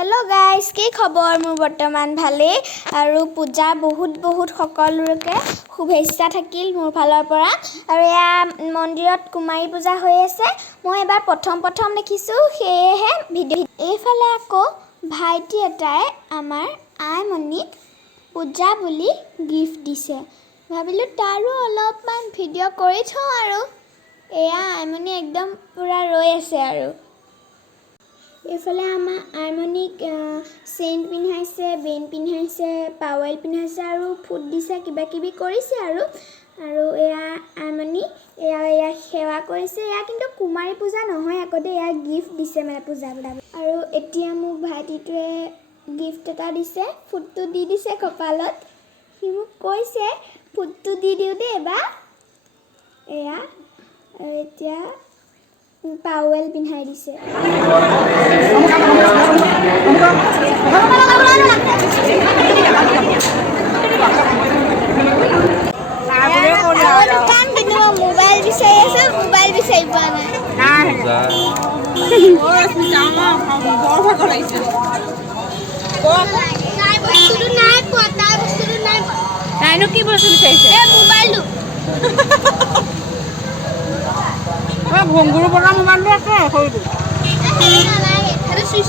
hello guys की खबर मोर बर्तमान भाले और पूजा बहुत सकलोके शुभेच्छा থাকিল मोर फाলৰ পৰা আৰু এয়া মন্দিৰত কুমাৰী পূজা হৈ আছে মই এবাৰ প্ৰথম দেখিছো সেয়েহে ভিডিও এইফালে আকৌ ভাইটি এটাই আমাৰ আইমনিক পূজা বুলি গিফট দিছে ভাবিলো তাৰো অলপমান ভিডিও কৰি থওঁ আৰু এয়া আইমনি একদম পুৰা ৰৈ আছে আৰু এফালে আমাৰ আইমনিক চেইন পিন্ধাইছে বেন পিন্ধাইছে পাৱেল পিন্ধাইছে আৰু ফুট দিছে কিবা কিবি কৰিছে আৰু এয়া আইমনি এয়া সেৱা কৰিছে এয়া কিন্তু কুমাৰী পূজা নহয় আকতে এয়া গিফট দিছে মানে পূজা বলা আৰু এতিয়া মোক ভাইটিটোৱে গিফট এটা দিছে ফুটটো দি দিছে কপালত সি মোক কৈছে ফুটটো দি দিও দে বা এয়া আৰু এতিয়া পাৱেল পিন্ধাই দিছে মোবাইল বিচাৰি আছে মোবাইল বিচাৰি পোৱা নাই তাইনো কি বস্তু বিচাৰিছে মোবাইলটো ভংগুৰু বগা মোবাইলটো আছে সৰুটো চুইচ